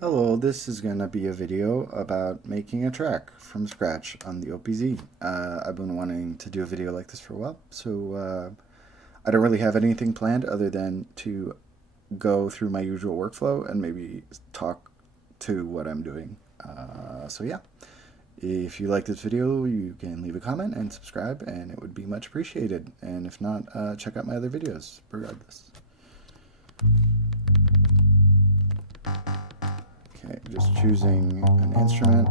Hello, this is going to be a video about making a track from scratch on the OPZ. I've been wanting to do a video like this for a while, so I don't really have anything planned other than to go through my usual workflow and maybe talk to what I'm doing. So yeah, if you like this video, you can leave a comment and subscribe, and it would be much appreciated. And if not, check out my other videos, regardless. Okay, just choosing an instrument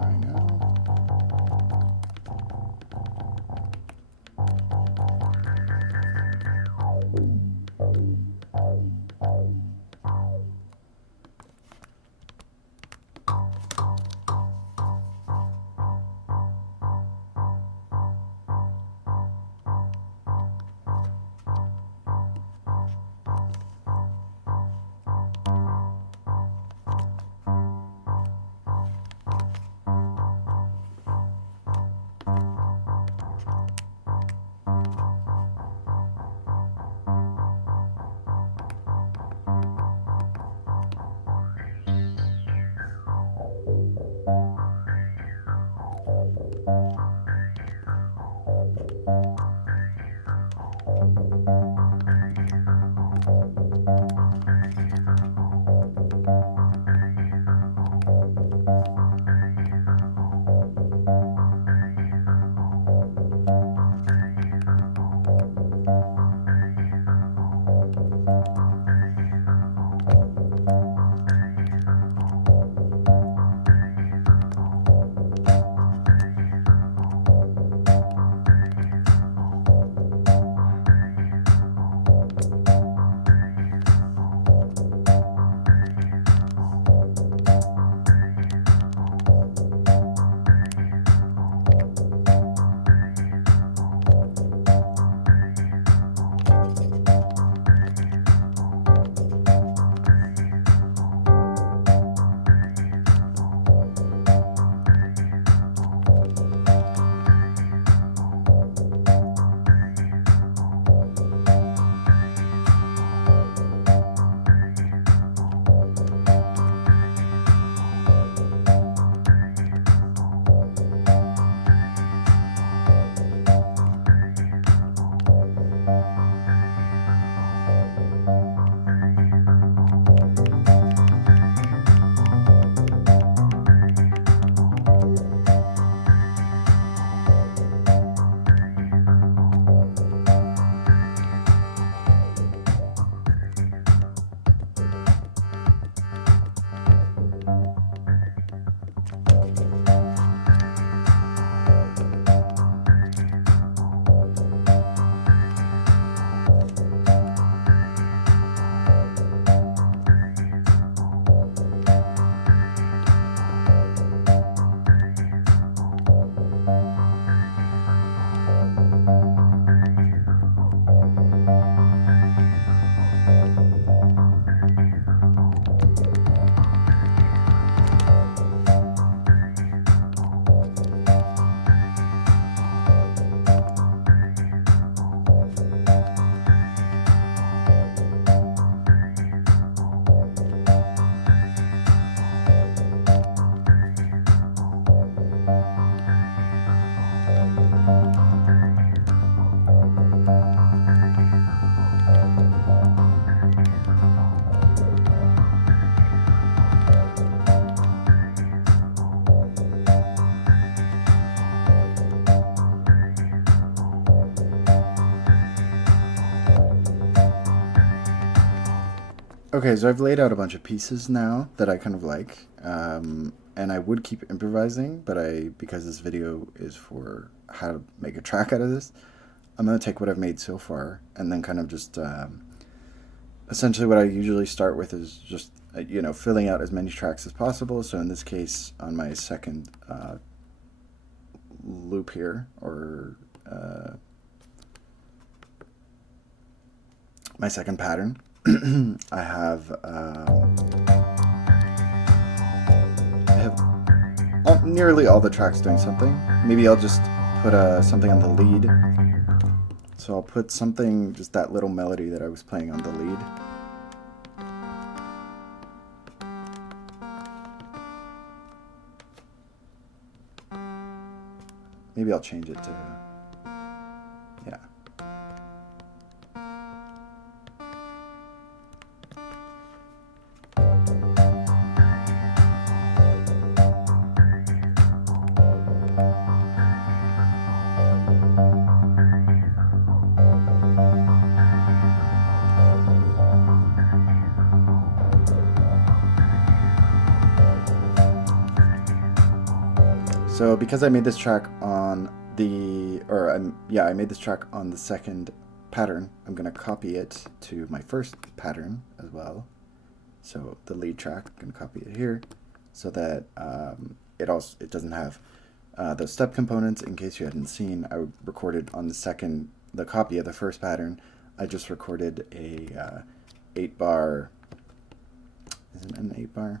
right now. Okay, so I've laid out a bunch of pieces now that I kind of like, and I would keep improvising, but because this video is for how to make a track out of this, I'm gonna take what I've made so far and then kind of just essentially what I usually start with is just filling out as many tracks as possible. So in this case, on my second loop here, or my second pattern, I have nearly all the tracks doing something. Maybe I'll just put something on the lead. So I'll put something, just that little melody that I was playing on the lead. maybe I'll change it to, yeah. So because I made this track on I made this track on the second pattern, I'm going to copy it to my first pattern as well. So the lead track, I'm going to copy it here so that it doesn't have those step components. In case you hadn't seen, I recorded on the copy of the first pattern, I just recorded a 8-bar, is it an 8-bar?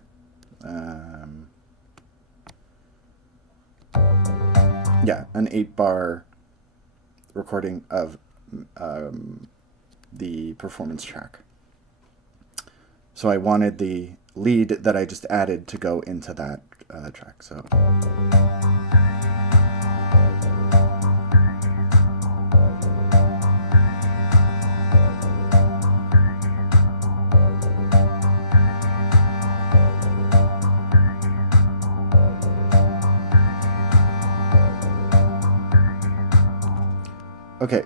Yeah, an 8-bar recording of the performance track. So I wanted the lead that I just added to go into that track. So okay,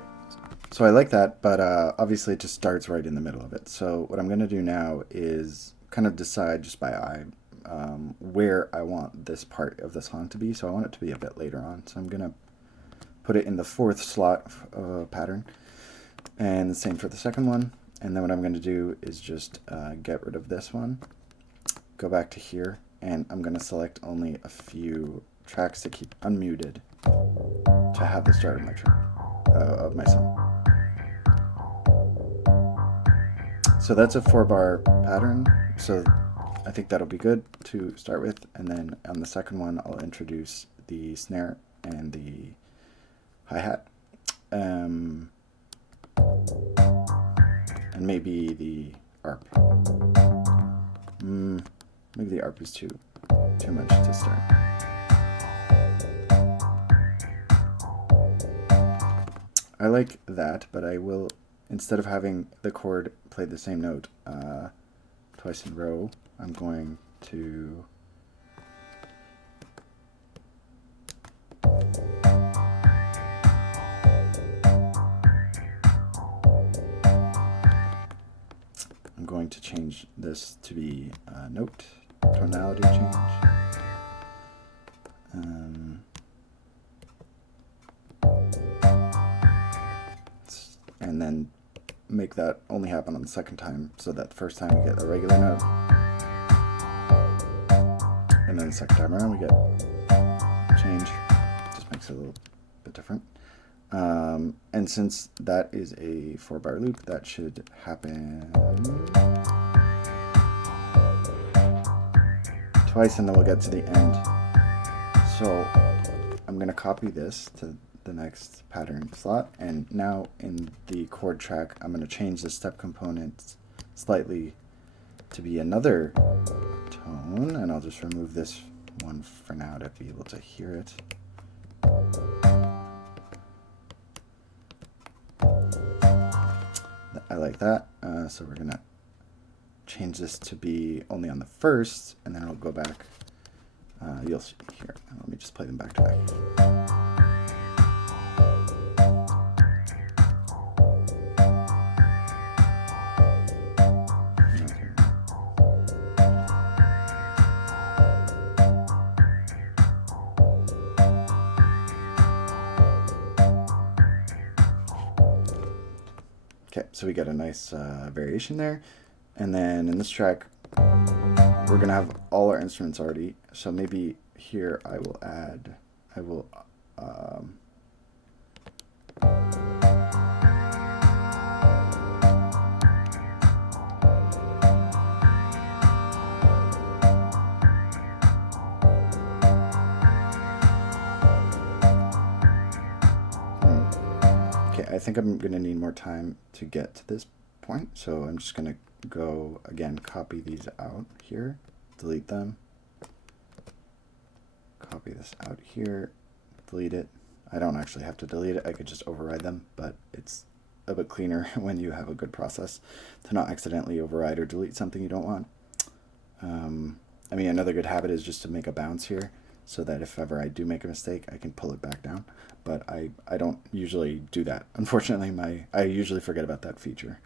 so I like that, but obviously it just starts right in the middle of it. So what I'm going to do now is kind of decide just by eye where I want this part of the song to be. So I want it to be a bit later on. So I'm going to put it in the 4th slot pattern, and the same for the second one. And then what I'm going to do is just get rid of this one, go back to here, and I'm going to select only a few tracks to keep unmuted to have the start of my track. Of my song. So that's a 4-bar pattern, so I think that'll be good to start with, and then on the second one I'll introduce the snare and the hi-hat, and maybe the ARP. Maybe the ARP is too much to start. I like that, but I will, instead of having the chord play the same note twice in a row, I'm going to change this to be a note tonality change. And then make that only happen on the second time, so that the first time we get a regular note, and then the second time around we get change. Just makes it a little bit different. And since that is a 4-bar loop, that should happen twice, and then we'll get to the end. So I'm going to copy this to the next pattern slot, and now in the chord track I'm going to change the step component slightly to be another tone, and I'll just remove this one for now to be able to hear it. I like that, so we're going to change this to be only on the first, and then it'll go back. You'll see here. Let me just play them back to back. Okay, so we get a nice variation there. And then in this track, we're going to have all our instruments already. So maybe here I will add, okay, I think I'm going to need more time to get to this point. So I'm just going to go again, copy these out here, delete them, copy this out here, delete it, I don't actually have to delete it. I could just override them, but it's a bit cleaner when you have a good process to not accidentally override or delete something you don't want. I mean, another good habit is just to make a bounce here so that if ever I do make a mistake, I can pull it back down. But I don't usually do that. Unfortunately, I usually forget about that feature.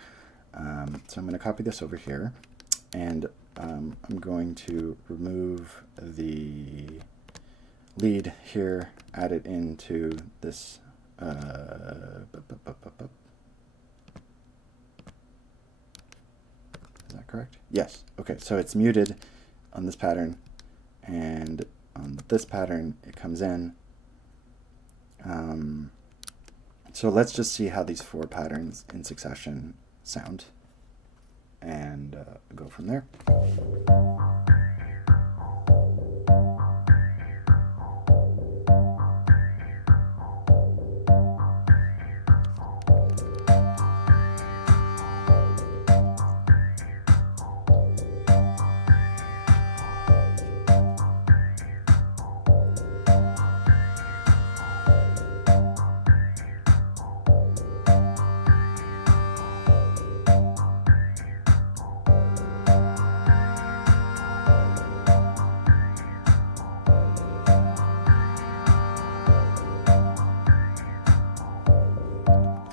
So I'm going to copy this over here, and I'm going to remove the lead here, add it into this. Is that correct? Yes. Okay, so it's muted on this pattern, and on this pattern it comes in. So let's just see how these 4 patterns in succession sound, and go from there.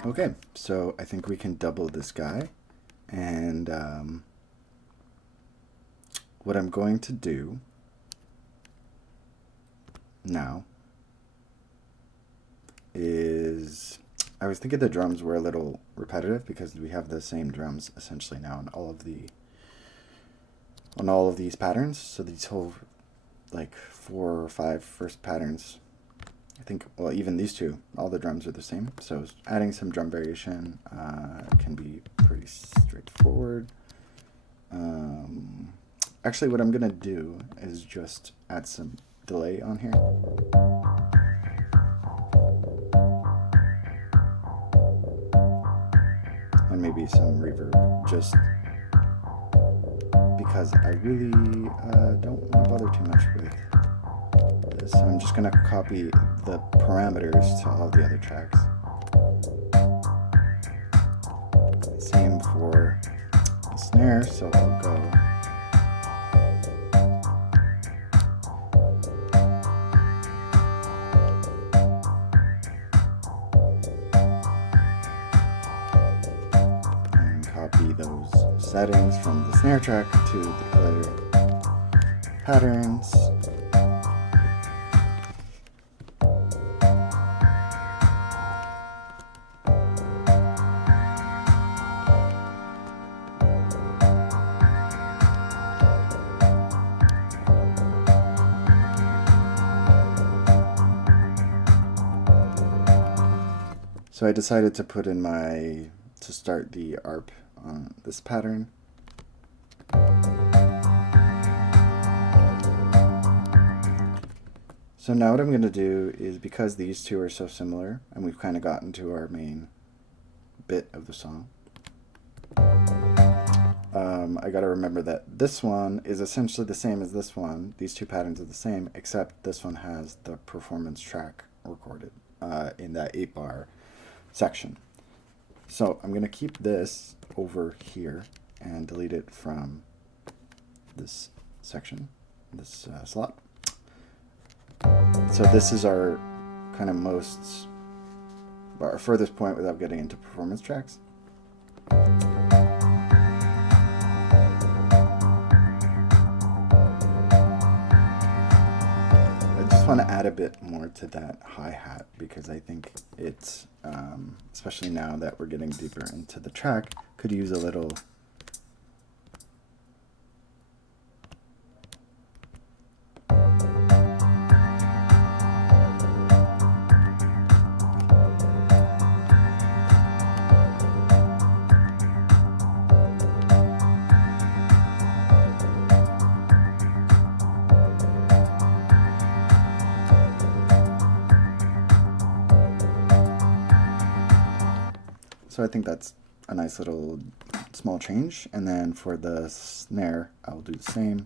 Okay, so I think we can double this guy, and what I'm going to do now is, I was thinking the drums were a little repetitive because we have the same drums essentially now on all of these patterns. So these whole like 4 or 5 first patterns, I think, well, even these 2, all the drums are the same. So adding some drum variation can be pretty straightforward. Actually, what I'm going to do is just add some delay on here. And maybe some reverb, just because I really don't want to bother too much with this. So I'm just going to copy the parameters to all the other tracks. Same for the snare, so I'll go and copy those settings from the snare track to the other patterns. So I decided to put in to start the ARP on this pattern. So now what I'm going to do is, because these 2 are so similar, and we've kind of gotten to our main bit of the song, I got to remember that this one is essentially the same as this one. These 2 patterns are the same, except this one has the performance track recorded in that 8-bar section. So I'm going to keep this over here and delete it from this section, this slot. So this is our kind of our furthest point without getting into performance tracks. I just want to add a bit more to that hi-hat because I think it's, especially now that we're getting deeper into the track, could use a little So I think that's a nice little small change. And then for the snare, I'll do the same.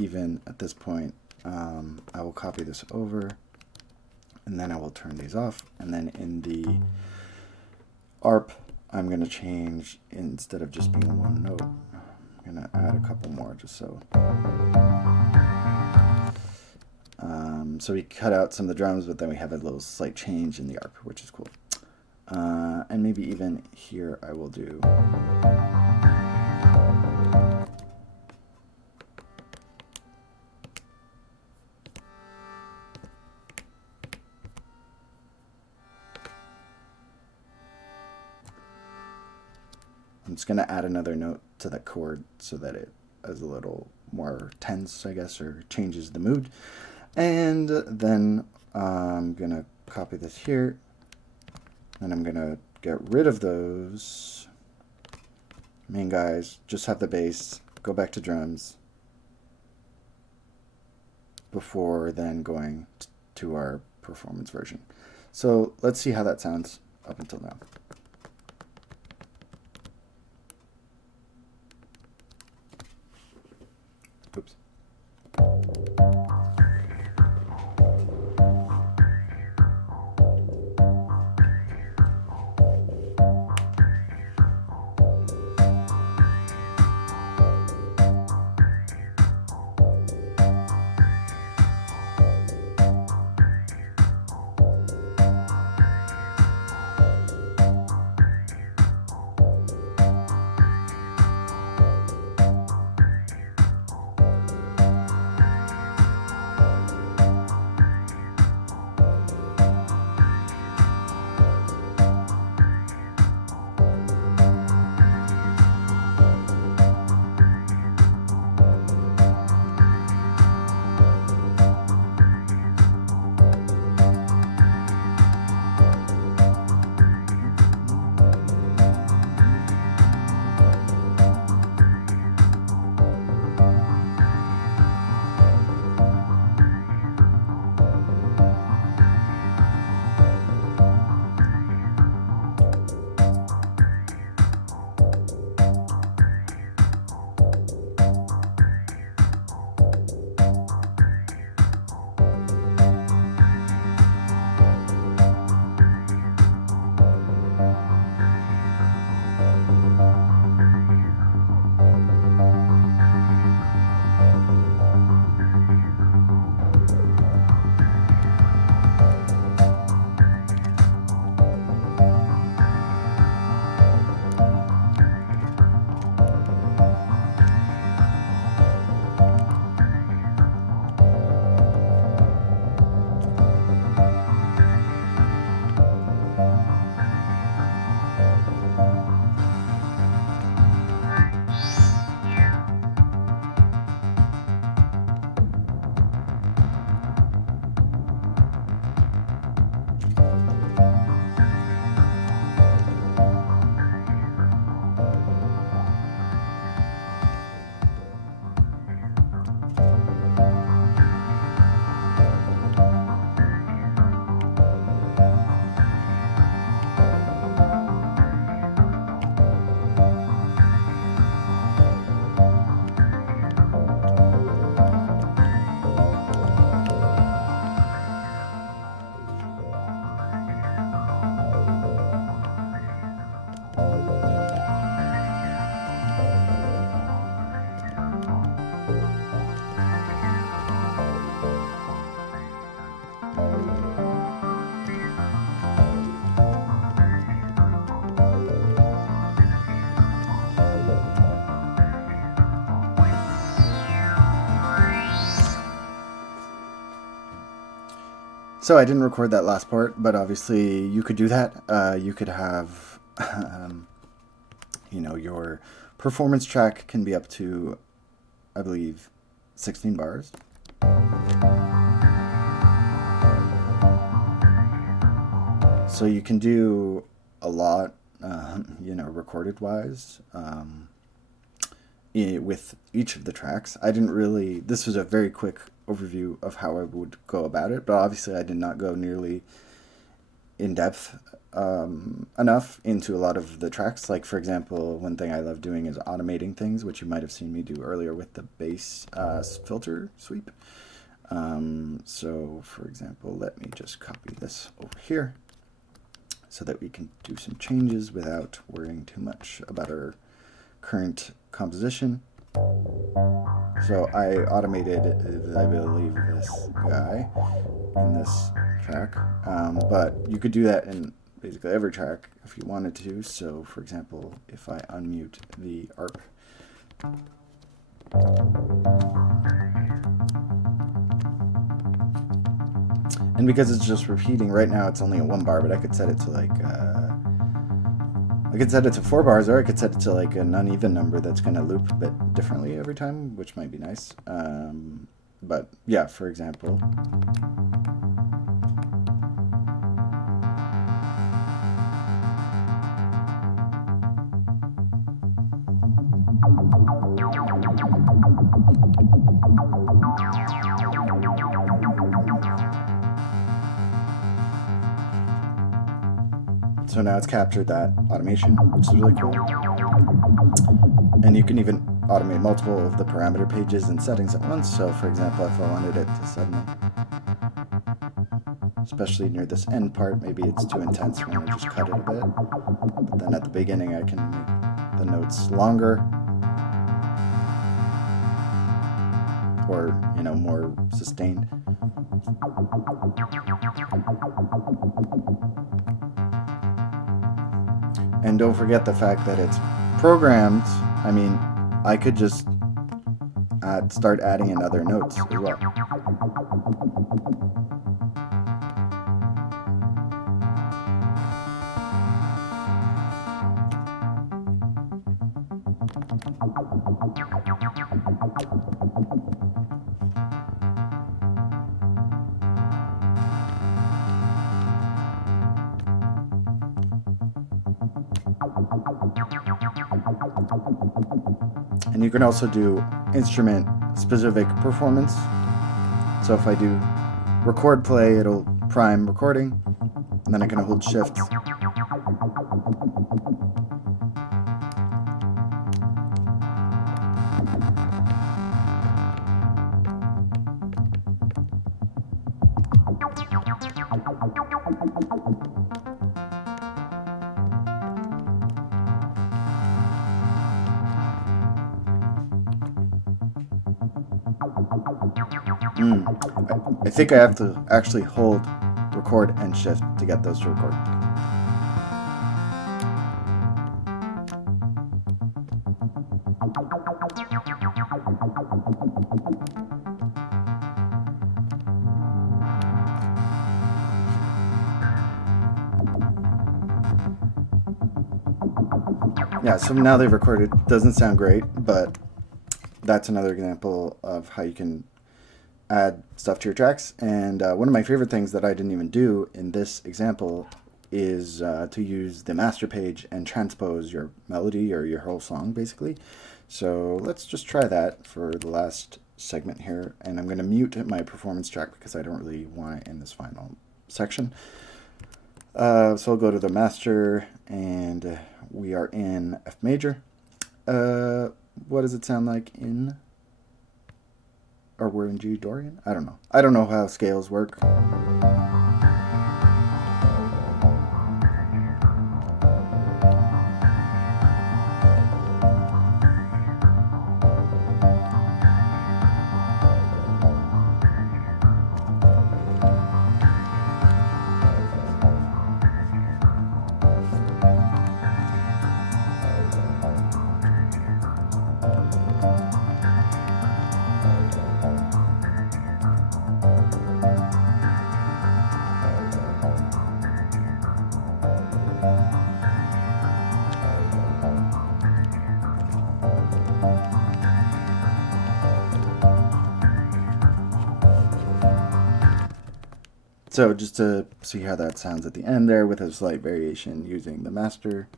even at this point, I will copy this over, and then I will turn these off. And then in the ARP, I'm going to change, instead of just being one note, I'm going to add a couple more just so. So we cut out some of the drums, but then we have a little slight change in the ARP, which is cool. And maybe even here I will do. I'm just going to add another note to that chord so that it is a little more tense, I guess, or changes the mood. And then I'm going to copy this here, and I'm going to get rid of those main guys, just have the bass, go back to drums, before then going to our performance version. So let's see how that sounds up until now. Oops. So I didn't record that last part, but obviously you could do that. You could have, your performance track can be up to, I believe, 16 bars. So you can do a lot, recorded wise, with each of the tracks. This was a very quick overview of how I would go about it, but obviously I did not go nearly in depth enough into a lot of the tracks. Like, for example, one thing I love doing is automating things, which you might have seen me do earlier with the bass filter sweep. So, for example, let me just copy this over here so that we can do some changes without worrying too much about our current composition. So I automated, I believe, this guy in this track, but you could do that in basically every track if you wanted to. So, for example, if I unmute the ARP, and because it's just repeating, right now it's only a 1 bar, but I could set it to like, I could set it to 4 bars, or I could set it to like an uneven number that's going to loop a bit differently every time, which might be nice. But yeah, for example, so now it's captured that automation, which is really cool. And you can even automate multiple of the parameter pages and settings at once. So, for example, if I wanted it to suddenly, especially near this end part, maybe it's too intense, I want to just cut it a bit. But then at the beginning, I can make the notes longer, or, you know, more sustained. And don't forget the fact that it's programmed. I mean, I could just start adding in other notes as well. And you can also do instrument-specific performance. So if I do record play, it'll prime recording, and then I can hold shift. I think I have to actually hold record and shift to get those to record. Yeah, so now they've recorded. Doesn't sound great, but that's another example of how you can add stuff to your tracks. And one of my favorite things that I didn't even do in this example is to use the master page and transpose your melody or your whole song, basically. So let's just try that for the last segment here. And I'm going to mute my performance track because I don't really want it in this final section. So I'll go to the master, and we are in F major. What does it sound like in... Or we're in G Dorian? I don't know. I don't know how scales work. So just to see how that sounds at the end there with a slight variation using the master.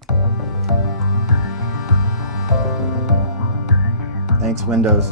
Thanks, Windows.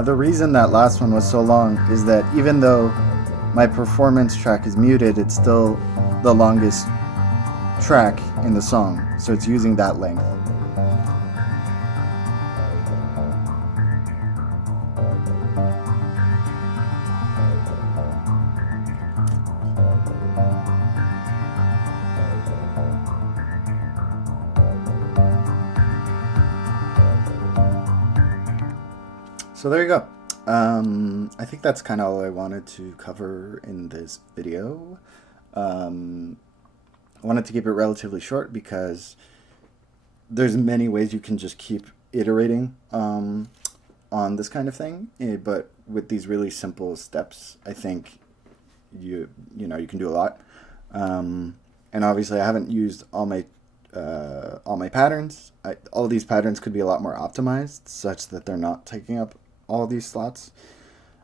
Now the reason that last one was so long is that even though my performance track is muted, it's still the longest track in the song, so it's using that length. So there you go. I think that's kind of all I wanted to cover in this video. I wanted to keep it relatively short because there's many ways you can just keep iterating on this kind of thing, but with these really simple steps, I think you can do a lot. And obviously, I haven't used all my patterns. All of these patterns could be a lot more optimized, such that they're not taking up all these slots.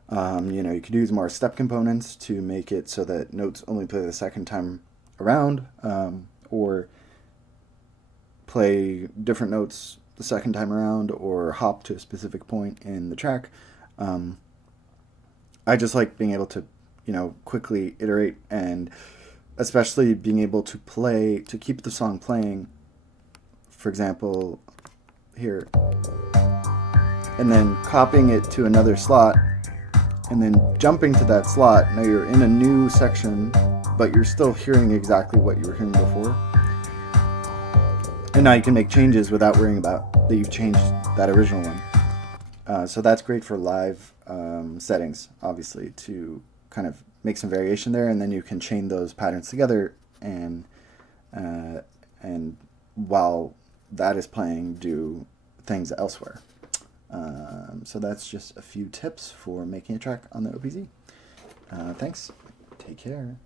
You could use more step components to make it so that notes only play the second time around, or play different notes the second time around, or hop to a specific point in the track. I just like being able to, quickly iterate, and especially being able to keep the song playing, for example, here, and then copying it to another slot, and then jumping to that slot. Now you're in a new section, but you're still hearing exactly what you were hearing before. And now you can make changes without worrying about that you've changed that original one. So that's great for live settings, obviously, to kind of make some variation there, and then you can chain those patterns together, and while that is playing, do things elsewhere. So that's just a few tips for making a track on the OPZ. Thanks. Take care.